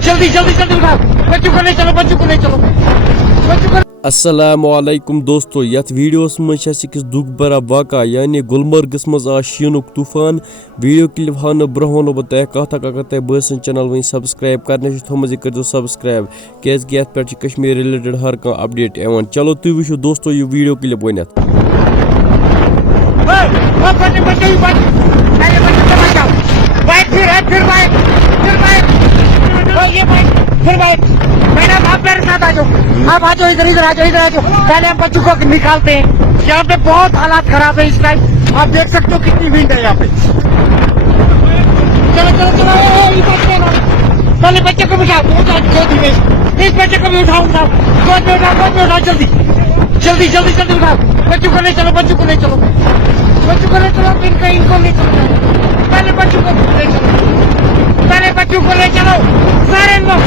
जल्दी जल्दी जल्दी उठाओ, बच्चों को ले चलो, बच्चों को ले चलो, बच्चों को। अस्सलामुअलैकुम दोस्तों, यथ वीडियोस मज अकिस दुख भरा वाक़ा यानी गुलमर्गस मज आ शीनुक तूफान। वीडियो क्लिप हानो ब्रोह वनो बह तह कथ अगर तह बसन चैनल वन सब्सक्राइब करने थोमत यह कर सब्सक्राइब क्या ये पे कश्मीर रिलेटेड हर कह अपडेट एवं। चलो तुम वो दोस्तों ये वीडियो क्लिप वन। आप मेरे साथ आ जाओ, आप आ जाओ, इधर इधर आ जाओ, इधर आ जाओ। पहले हम बच्चों को निकालते हैं। यहाँ पे बहुत हालात खराब है इस टाइम, आप देख सकते हो कितनी विंड है यहाँ पे। चलो चलो चलो, पहले बच्चे को बिठाओ गोदी में, इस बच्चे को भी उठाओ, उठाओ गोद में उठाओ, गोद में उठाओ, जल्दी जल्दी जल्दी जल्दी उठाओ, बच्चों को ले चलो, बच्चों को ले चलो, बच्चों को ले चलो, इनको ले चलो, पहले बच्चों को ले चलो, पहले बच्चों को ले चलो, सारे लड़कों।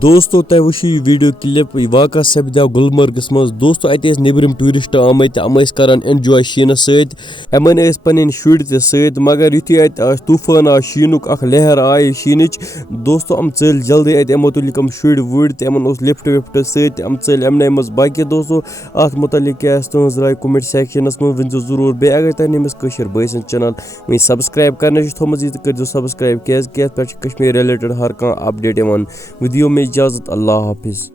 दोस्तों तह वो वीडियो क्लिप वाक़ सपद्या गुलमर्गस मज। दोस्तों अत नबरम टूरिस्ट आमत करान एंजॉय शीन समन पन शुर त मगर युथी अत तूफान आ शीनुक लहर आय शीनच। दोस्तों अम चल जल्दी अत अमो तुलिक शुर वुर तमन लिफ्ट विफ्ट सम चल अमन मज। बाकी दोस्तों अत मुतलिक क्या तुज राय कमेंट सेक्शनस में वन जरूर। बे अगर तह नमिस कशर बसन चैनल वही सब्सक्राइब करने थोमत यह कर सब्सक्राइब क्या पे कश्मीर रिलेटेड हर कह अपडेट वीडियो में इजाज़त। अल्लाह हाफिज़।